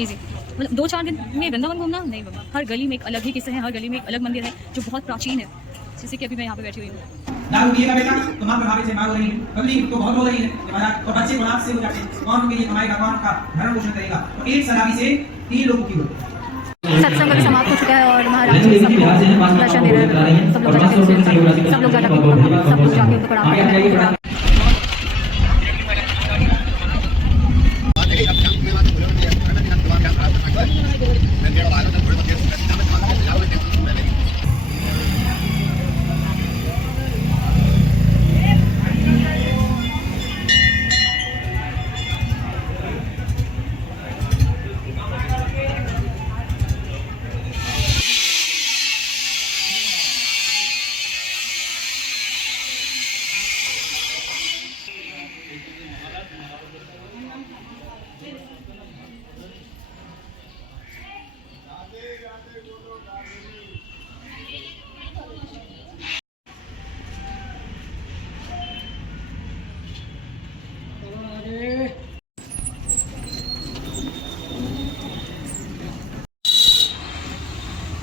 Easy. मतलब 2-4 दिन में वृंदावन घूमना नहीं बाबा, हर गली में एक अलग ही किस्सा है, हर गली में एक अलग मंदिर है जो बहुत प्राचीन है, जैसे कि अभी मैं यहाँ पे बैठी हुई हूँ। दारू पिएगा बेटा तो मां प्रभावित से मांग रही है, पब्लिक तो बहुत हो रही है कि महाराज, और बच्चे गुलाब से हो जाते हैं, कौन उनके लिए कमाएगा, कौन का भरण पोषण करेगा। तो एक शराबी से 3 लोगों की होती है। सत्संग अभी समाप्त हो चुका है और महाराज जी सब लोग दर्शन दे रहे हैं, सब लोग जाके सब लोग जाके उनको प्रणाम कर रहे हैं।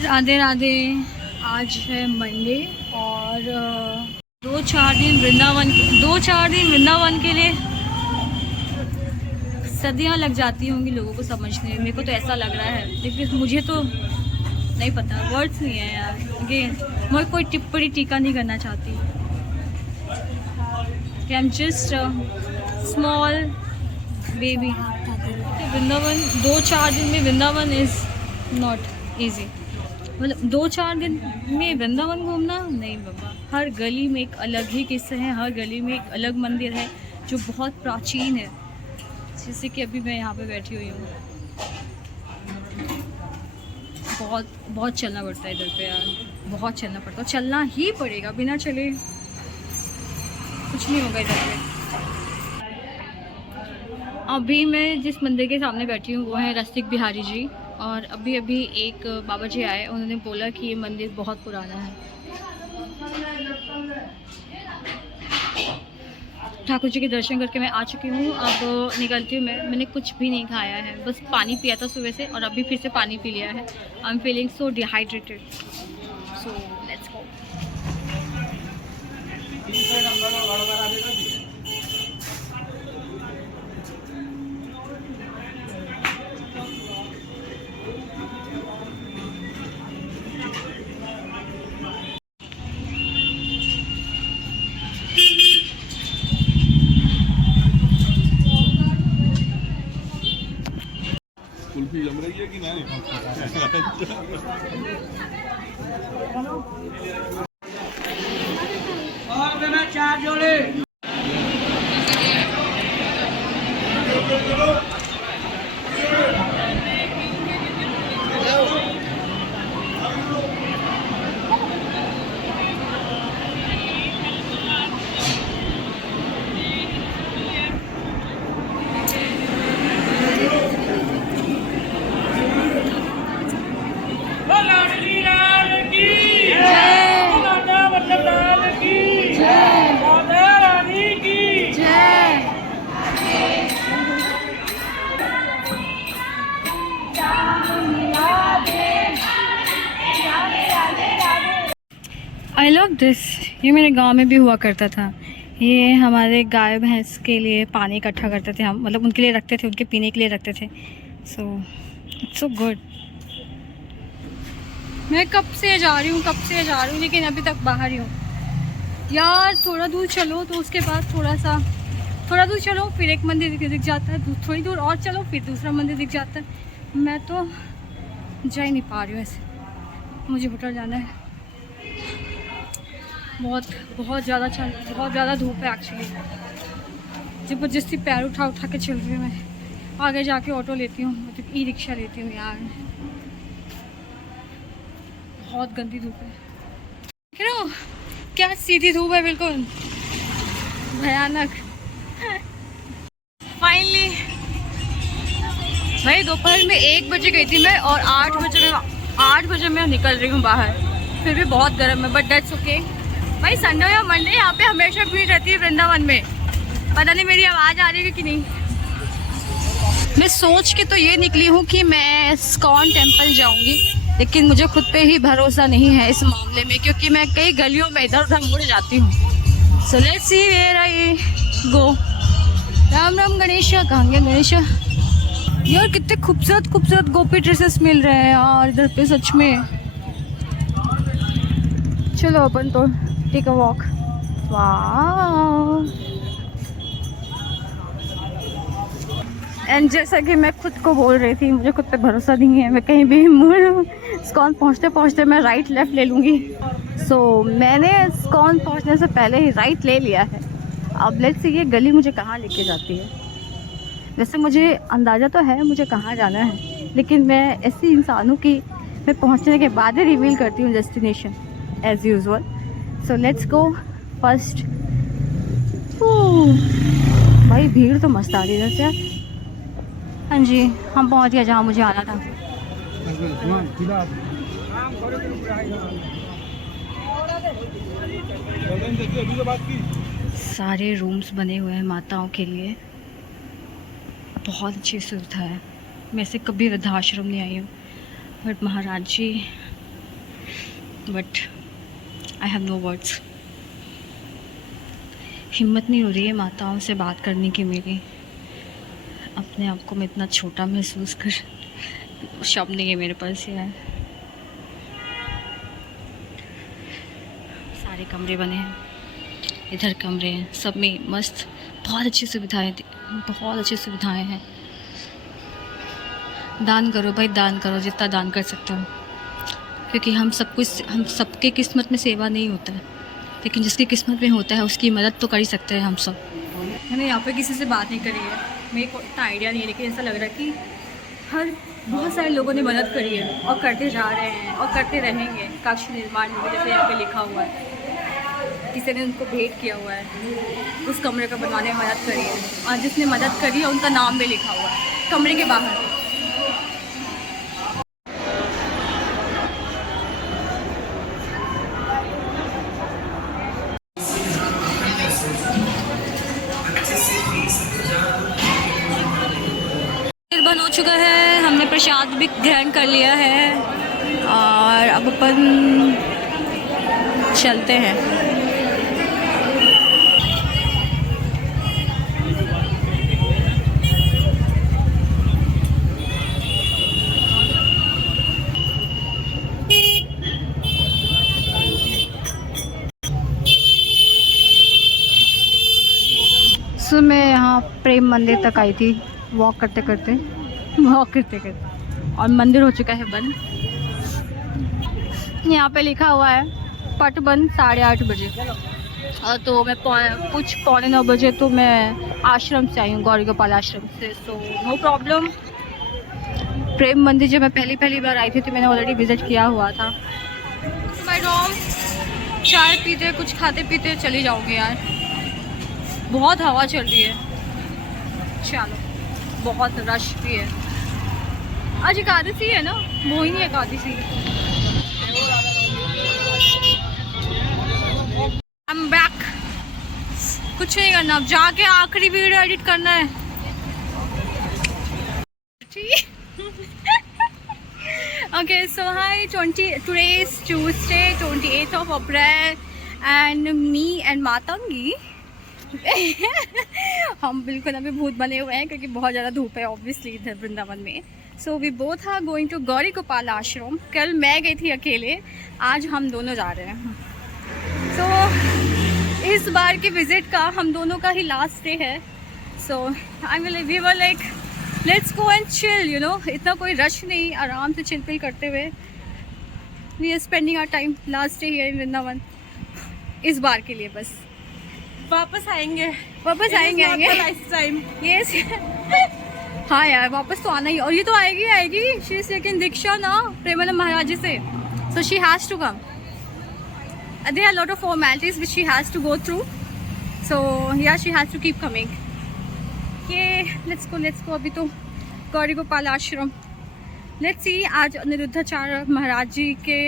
राधे राधे। आज है मंडे और 2-4 दिन वृंदावन के लिए सदियां लग जाती होंगी लोगों को समझने में। मेरे को तो ऐसा लग रहा है, लेकिन मुझे तो नहीं पता, वर्ड्स नहीं है यार। मैं कोई टिप्पणी टीका नहीं करना चाहती। I am just small baby. Vrindavan 2-4 दिन में वृंदावन इज़ नॉट ईजी। मतलब 2-4 दिन में वृंदावन घूमना नहीं बाबा, हर गली में एक अलग ही किस्सा है, हर गली में एक अलग मंदिर है जो बहुत प्राचीन है, जैसे कि अभी मैं यहाँ पे बैठी हुई हूँ। बहुत चलना पड़ता है इधर पे यार, बहुत चलना पड़ता है, चलना ही पड़ेगा, बिना चले कुछ नहीं होगा इधर पे। अभी मैं जिस मंदिर के सामने बैठी हूँ वो है रसिक बिहारी जी, और अभी एक बाबा जी आए, उन्होंने बोला कि ये मंदिर बहुत पुराना है। ठाकुर जी के दर्शन करके मैं आ चुकी हूँ, अब निकलती हूँ। मैंने कुछ भी नहीं खाया है, बस पानी पिया था सुबह से और अभी फिर से पानी पी लिया है। I am feeling so dehydrated, so let's गो। कुल्फी जम रही है कि नहीं? और देना 4 जोड़े। I love this. ये मेरे गांव में भी हुआ करता था। ये हमारे गाय भैंस के लिए पानी इकट्ठा करते थे हम, मतलब उनके लिए रखते थे, उनके पीने के लिए रखते थे। So it's so good. मैं कब से जा रही हूँ लेकिन अभी तक बाहर ही हूँ यार। थोड़ा दूर चलो तो उसके बाद थोड़ा दूर चलो फिर एक मंदिर दिख जाता है, थोड़ी दूर और चलो फिर दूसरा मंदिर दिख जाता है। मैं तो जा ही नहीं पा रही हूँ ऐसे। मुझे होटल जाना है। बहुत ज़्यादा धूप है एक्चुअली। ज़बरदस्ती पैर उठा के चल रही हूँ मैं। आगे जाके ऑटो लेती हूँ, मतलब ई रिक्शा लेती हूँ यार। बहुत गंदी धूप है, देख रहे हो क्या सीधी धूप है, बिल्कुल भयानक। फाइनली भाई दोपहर में 1 बजे गई थी मैं और 8 बजे मैं निकल रही हूँ बाहर। फिर भी बहुत गर्म है, बट दैट्स ओके भाई। संडे या मंडे यहाँ पे हमेशा भीड़ रहती है वृंदावन में। पता नहीं मेरी आवाज़ आ रही है कि नहीं। मैं सोच के तो ये निकली हूँ कि मैं इस्कॉन टेम्पल जाऊँगी, लेकिन मुझे खुद पे ही भरोसा नहीं है इस मामले में, क्योंकि मैं कई गलियों में इधर उधर मुड़ जाती हूँ। So let's see where I go. Ram Ram Ganesh, कहाँ गया गणेश? यार कितने खूबसूरत खूबसूरत गोपी ड्रेसेस मिल रहे हैं यार इधर पे, सच में। चलो अपन तो टेक अ वॉक। वाह। एंड जैसा कि मैं खुद को बोल रही थी, मुझे खुद पे भरोसा नहीं है, मैं कहीं भी मुड़ स्कॉन पहुंचते पहुंचते मैं राइट लेफ्ट ले लूँगी। सो मैंने स्कॉन पहुंचने से पहले ही राइट ले लिया है। अब लेट्स सी ये गली मुझे कहाँ लेके जाती है। वैसे मुझे अंदाज़ा तो है मुझे कहाँ जाना है, लेकिन मैं ऐसी इंसान हूँ कि मैं पहुंचने के बाद ही रिवील करती हूँ destination as usual. So let's go first. भाई भीड़ तो मस्त आ रही है इधर से। हाँ जी, हम पहुंच गए जहाँ मुझे आना था। सारे रूम्स बने हुए हैं माताओं के लिए, बहुत अच्छी सुविधा है। मैं से कभी वृद्धाश्रम नहीं आई हूँ, but Maharaj ji, but I have no words. हिम्मत नहीं हो रही है माताओं से बात करने की मेरी। अपने आप को मैं इतना छोटा महसूस कर, शब्द नहीं है मेरे पास यार। सारे कमरे बने हैं, इधर कमरे हैं, सब में मस्त, बहुत अच्छी सुविधाएं, बहुत अच्छी सुविधाएं हैं। दान करो भाई, दान करो जितना दान कर सकते हो, क्योंकि हम सबके किस्मत में सेवा नहीं होता है, लेकिन जिसकी किस्मत में होता है उसकी मदद तो कर ही सकते हैं हम सब। मैंने यहाँ पे किसी से बात नहीं करी है, मेरे को इतना आइडिया नहीं है, लेकिन ऐसा लग रहा है कि बहुत सारे लोगों ने मदद करी है और करते जा रहे हैं और करते रहेंगे। कक्ष निर्माण में जैसे यहाँ पे लिखा हुआ है, किसी ने उनको भेंट किया हुआ है, उस कमरे को बनवाने में मदद करी है, और जिसने मदद करी है उनका नाम भी लिखा हुआ है कमरे के बाहर। बन हो चुका है, हमने प्रसाद भी ग्रहण कर लिया है और अब अपन चलते हैं। सो मैं यहाँ प्रेम मंदिर तक आई थी वॉक करते करते, और मंदिर हो चुका है बंद। यहाँ पे लिखा हुआ है पट बंद 8:30 बजे, और तो मैं कुछ 8:45 बजे तो मैं आश्रम से आई हूँ, गौरी गोपाल आश्रम से। So no problem. प्रेम मंदिर जब मैं पहली बार आई थी तो मैंने ऑलरेडी विजिट किया हुआ था। माय डॉम, चाय पीते कुछ खाते पीते चली जाओगे यार, बहुत हवा चल रही है। चलो, बहुत रश भी है, आज एकादशी है ना, Mohini Ekadashi. I am back. कुछ नहीं करना, अब जाके आखिरी वीडियो एडिट करना है। Okay, so hi, today is Tuesday, 28th of April, and me and Matangi हम बिल्कुल अभी भूत बने हुए हैं, क्योंकि बहुत ज़्यादा धूप है ऑब्वियसली इधर वृंदावन में। So we both are going to Gauri Gopal Ashram. कल मैं गई थी अकेले, आज हम दोनों जा रहे हैं। सो इस बार की विज़िट का हम दोनों का ही लास्ट डे है। So we were like let's go and chill, you know, इतना कोई रश नहीं, आराम से चिल पिल करते हुए we are spending our time last day here in Vrindavan, इस बार के लिए बस। वापस आएंगे लास्ट टाइम। यस हाँ यार, वापस तो आना ही, और ये तो आएगी शी इज टेकिंग दीक्षा ना प्रेमानंद महाराज जी से, so she has to come. There are lot of formalities which she has to go through, so yeah she has to keep coming. Yeah let's go अभी तो गौरी गोपाल आश्रम। लेट्स सी आज अनिरुद्धाचार्य महाराज जी के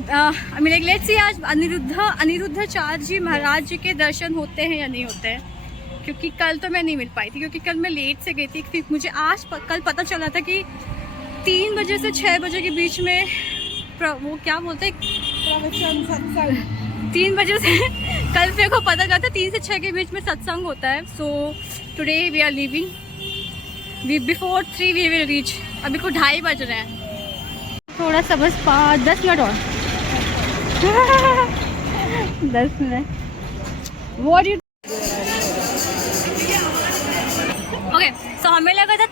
let's see आज अनिरुद्धाचार्य जी महाराज जी के दर्शन होते हैं या नहीं होते हैं। क्योंकि कल तो मैं नहीं मिल पाई थी, क्योंकि कल मैं लेट से गई थी। फिर मुझे कल पता चला था कि 3 बजे से 6 बजे के बीच में वो क्या बोलते हैं, प्रवचन सत्संग। 3 बजे से कल मेरे को पता चला था 3 से 6 के बीच में सत्संग होता है। So today we are leaving before 3 we will reach. अभी को 2:30 बज रहे हैं, थोड़ा सा बस 10 मिनट और 10 मिनट। What you ओके, तो हमें लगा था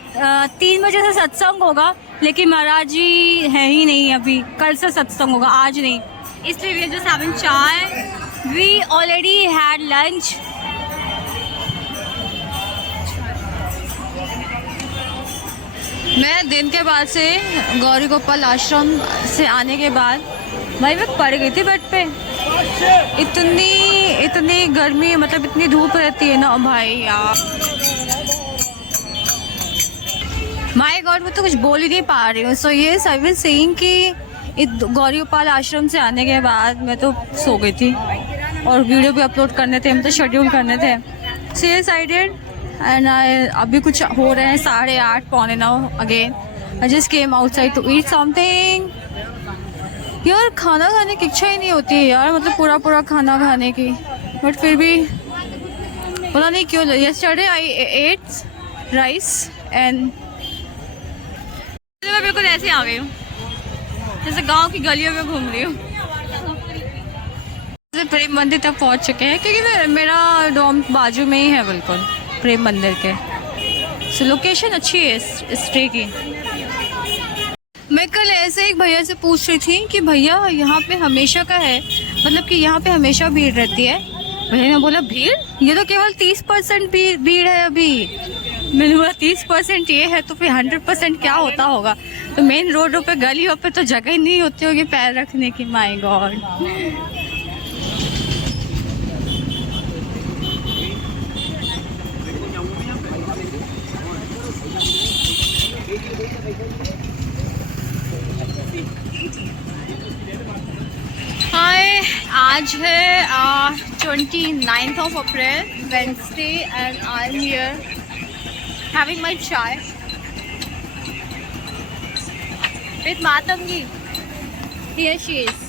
3 बजे से सत्संग होगा, लेकिन महाराज जी है ही नहीं अभी। कल से सत्संग होगा, आज नहीं। इसलिए we just having chai. We already had lunch. मैं दिन के बाद से गौरी गोपाल आश्रम से आने के बाद भाई मैं पड़ गई थी बेड पे। इतनी गर्मी, मतलब इतनी धूप रहती है ना भाई यार। माय गॉड, मैं तो कुछ बोल ही नहीं पा रही हूँ। सो ये सर्विस सेइंग कि गौरी गोपाल आश्रम से आने के बाद मैं तो सो गई थी और वीडियो भी अपलोड करने थे, मतलब शेड्यूल करने थे। So yes I did and अभी कुछ हो रहे हैं 8:30 पौने 9 again. I just came outside to eat something. यार खाना खाने की इच्छा ही नहीं होती है यार, मतलब पूरा खाना खाने की, बट फिर भी पता नहीं क्यों। Yesterday I ate rice and मैं बिल्कुल ऐसे आ गई हूँ जैसे गांव की गलियों में घूम रही हूँ। प्रेम मंदिर तक पहुँच चुके हैं, क्योंकि मेरा डॉम बाजू में ही है बिल्कुल प्रेम मंदिर के। सो लोकेशन अच्छी है स्टे की। मैं कल ऐसे एक भैया से पूछ रही थी कि भैया यहाँ पे हमेशा का है, मतलब कि यहाँ पे हमेशा भीड़ रहती है। भैया ने बोला भीड़, ये तो केवल 30% भीड़ है अभी। मैंने बोला 30% ये है तो फिर 100% क्या होता होगा। तो मेन रोडों पे गलियों पे तो जगह ही नहीं होती होगी पैर रखने की। My God. हाय, आज है 29th of April, Wednesday, and I'm here having my chai with Matangi. Here she is,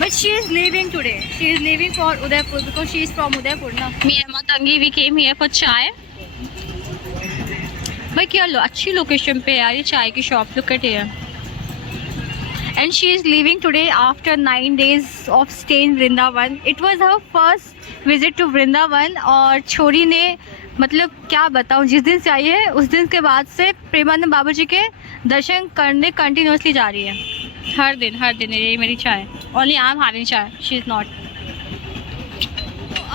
but she is leaving today. She is leaving for Udaipur because she is from Udaipur na. Me and Matangi, we came here for chai. भाई क्या अच्छी location पे यार ये चाय की shop. Look at here. And she is leaving today after 9 days of stay in Vrindavan. It was her first visit to Vrindavan और छोरी ने, मतलब क्या बताऊँ, जिस दिन से आई है उस दिन के बाद से प्रेमानंद बाबा जी के दर्शन करने कंटिन्यूसली जा रही है। हर दिन ये मेरी चाय। Only I am having chai. She is not.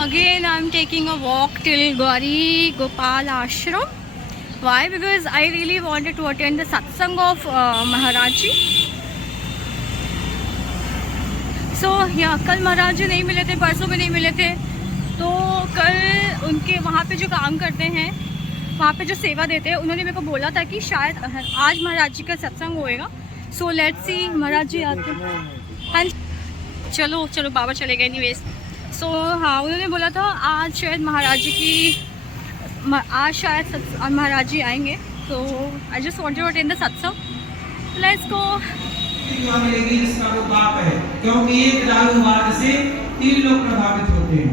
Again I am taking a walk till Gauri Gopal Ashram. Why? Because I really wanted to attend the satsang of Maharaj Ji. So yeah, कल महाराज जी नहीं मिले थे, परसों भी नहीं मिले थे। तो कल उनके वहाँ पे जो काम करते हैं, वहाँ पे जो सेवा देते हैं, उन्होंने मेरे को बोला था कि शायद आज महाराज जी का सत्संग होएगा। सो लेट्स सी, महाराज जी आते हैं। हाँ चलो बाबा चले गए एनीवेज। सो हाँ, उन्होंने बोला था आज शायद महाराज जी की, आज शायद महाराज जी आएंगे। तो I just wanted to attend the satsang. Let's go. मिलेगी जिसका वो बाप है, क्योंकि एक दारूवाद से 3 लोग प्रभावित होते हैं।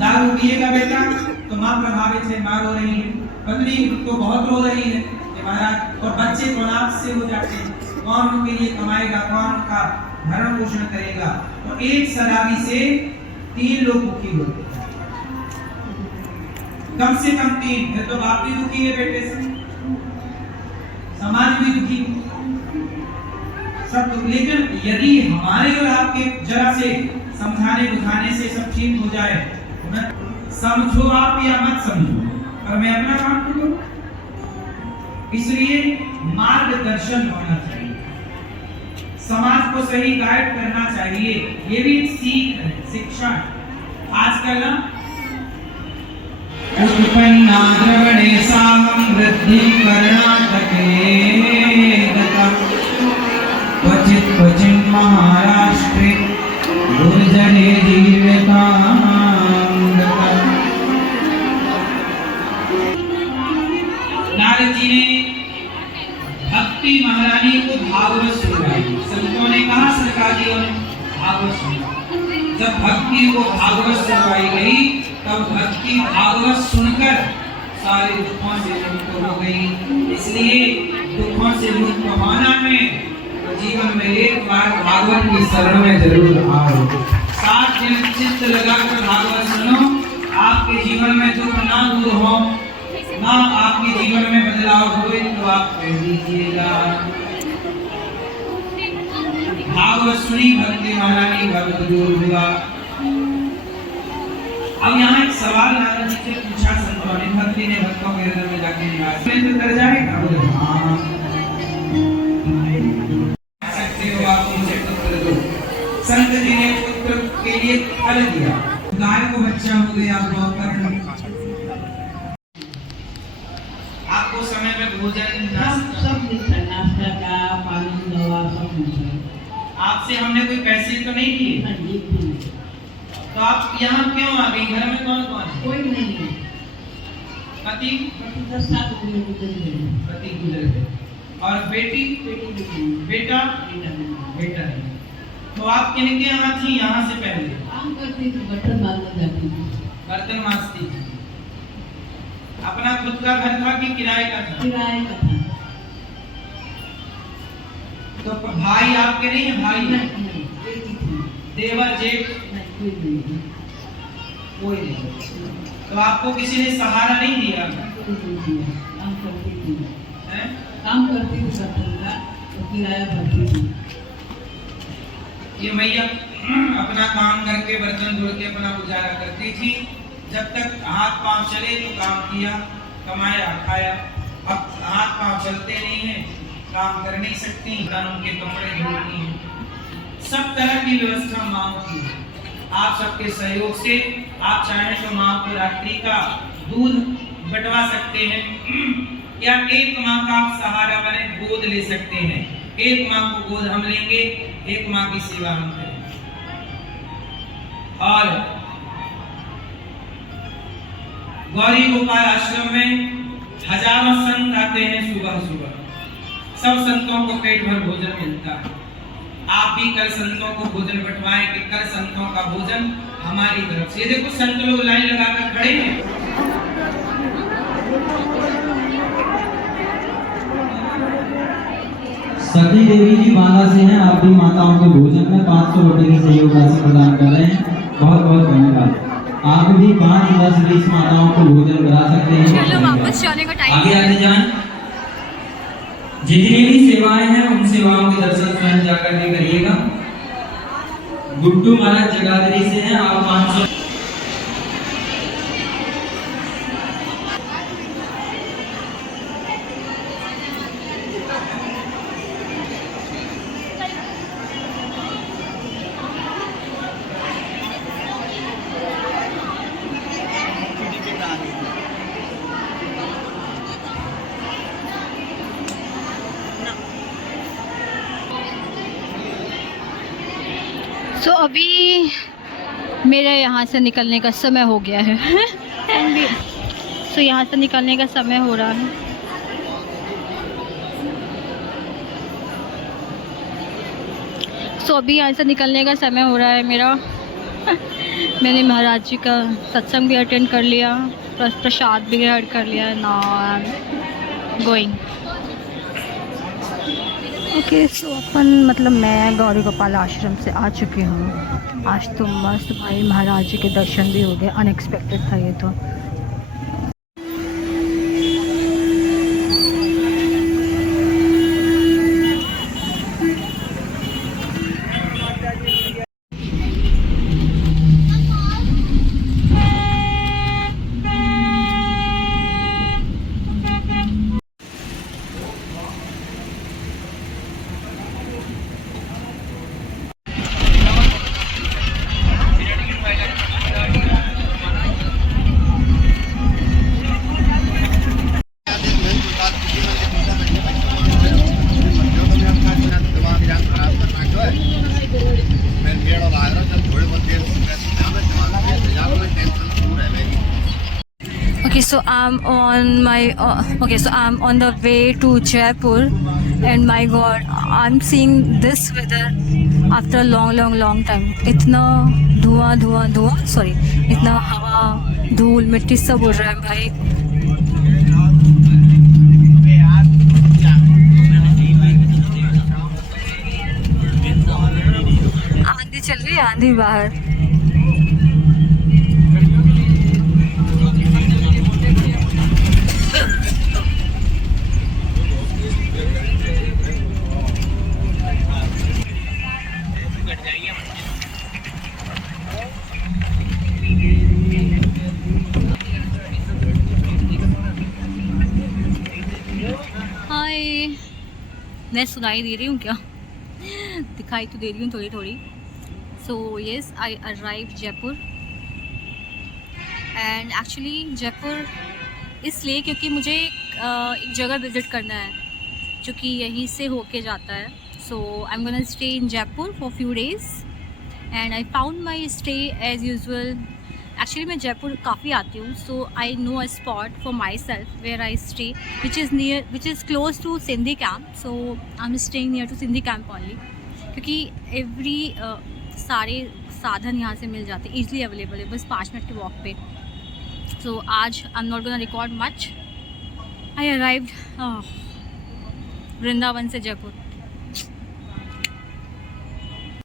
दारू पिएगा बेटा तो माँ प्रभावित है, माँ रो रही है, पत्नी तो बहुत रो रही है महाराज, और बच्चे औलाद से हो जाते हैं। कौन उनके लिए कमाएगा, कौन का भरण पोषण करेगा। तो एक शराबी से 3 लोग दुखी होते हैं, कम से कम 3। फिर तो बाप भी दुखी है बेटे से, समाज भी दुखी सब। लेकिन यदि हमारे और आपके जरा से समझाने बुझाने से सब ठीक हो जाए, समझो आप या मत समझो, और मैं अपना काम करूं। इसलिए मार्गदर्शन होना चाहिए, समाज को सही गाइड करना चाहिए। ये भी सीख है, शिक्षा। आजकल ना पुष्पन्नाद्रवणे सामं वृद्धि कर्णाटके क्वचित् महाराष्ट्रे दुर्जने जीवितां भक्ति महारानी को भागवत सुनवाई। संतों ने कहा सरकारियों ने भागवत सुनवाई। जब भक्ति को भागवत सुनवाई गई तब भक्ति भागवत सुनकर सारे दुखों से मुक्त हो गई। इसलिए दुखों से मुक्त होना में जीवन में एक बार भागवत की शरण में जरूर आओ। 7 दिन चित्त लगाकर भागवत सुनो। आपके जीवन में दुख ना दूर हो, ना आपके जीवन में बदलाव हुए तो आप कह दीजिएगा। भागवत सुनी भक्ति महारानी भक्त दूर हुआ। अब यहाँ एक सवाल नारद जी से पूछा संतों ने, भक्ति ने भक्तों के हृदय में जाके निवास में कर जाएगा। बोले हाँ सकते हो, आप मुझे पुत्र दो। संत जी ने पुत्र के लिए फल दिया। गाय को बच्चा हो गया, गौकर्ण आपको समय में भोजन नाश्ता का पानी दवा सब मिलता। आपसे हमने कोई पैसे तो नहीं लिए, तो आप यहाँ क्यों आ गई? घर में कौन कौन है? कोई नहीं है। पति 10-7 किलोमीटर है। पति गुजर गए और बेटी बेटा बेटा नहीं। तो आप किनके यहाँ थी? यहाँ से पहले काम करती थी, बर्तन मांजने जाती थी। बर्तन मांजती थी। अपना खुद का घर था कि किराए का था? किराए का था। तो भाई आपके नहीं है? भाई नहीं, बेटी थी। देवर जेठ नहीं, कोई नहीं। तो आपको किसी ने सहारा नहीं दिया? कोई नहीं दिया। काम करती थी, हैं? काम करती थी बर्तन का, तो किराया भरती थी। ये मैया अपना काम करके बर्तन धो के अपना गुजारा करती थी। जब तक हाथ पांव चले तो काम किया, कमाया, खाया। अब हाथ पांव चलते नहीं है, काम कर नहीं सकती, कानून के कपड़े धोती हैं। सब तरह की व्यवस्था माँ की है। आप सबके सहयोग से आप चाहें तो माँ को रात्रि का दूध बंटवा सकते हैं, या एक माँ का आप सहारा बने गोद ले सकते हैं। एक माँ को गोद हम लेंगे, एक माँ की सेवा हम करेंगे। और गौरी गोपाल आश्रम में हजारों संत आते हैं सुबह सुबह। सब संतों को पेट भर भोजन मिलता है। आप भी कल संतों को भोजन बंटवाएं कि कल संतों का भोजन हमारी तरफ से। ये देखो संत लोग लाइन लगाकर खड़े हैं। सती देवी जी बांदा से हैं। आप भी माताओं के भोजन में 500 रुपए की सहयोग राशि प्रदान कर रहे हैं। बहुत बहुत धन्यवाद। आप भी 5, 10, 20 माताओं को भोजन करा सकते हैं। चलो वापस जाने का टाइम आगे आगे जाएं। जितनी भी सेवाएं हैं उन सेवाओं के दर्शन स्वयं जाकर के करिएगा। गुड्डू महाराज जगाधरी से हैं। आप 500। तो अभी मेरे यहाँ से निकलने का समय हो गया है। तो यहाँ से निकलने का समय हो रहा है। तो अभी यहाँ से निकलने का समय हो रहा है मेरा। मैंने महाराज जी का सत्संग भी अटेंड कर लिया, प्रसाद भी ग्रहण कर लिया। Now I am going. Okay, so अपन मतलब मैं गौरी गोपाल आश्रम से आ चुकी हूँ। आज तो मस्त भाई महाराज जी के दर्शन भी हो गए। अनएक्सपेक्टेड था ये तो। So I'm on my so I'm on the way to Jaipur, and my God, I'm seeing this weather after a long time. इतना धुआं सॉरी, इतना हवा, धूल, मिट्टी सब उड़ रहा है भाई. आंधी चल रही है, आंधी बाहर. हाय, मैं सुनाई दे रही हूँ क्या? दिखाई तो दे रही हूँ थोड़ी. So yes, I arrive Jaipur. And actually Jaipur इसलिए क्योंकि मुझे एक जगह विज़िट करना है जो कि यहीं से होके जाता है. So I am gonna stay in Jaipur for few days, and I found my stay as usual. Actually मैं जयपुर काफ़ी आती हूँ, so I know a spot for myself where I stay which is close to Sindhi camp. So I am staying near to Sindhi camp only, क्योंकि every सारे साधन यहाँ से मिल जाते हैं, ईजिली अवेलेबल है, बस 5 मिनट के वॉक पे. सो आज I am not gonna record much. I arrived Vrindavan से जयपुर.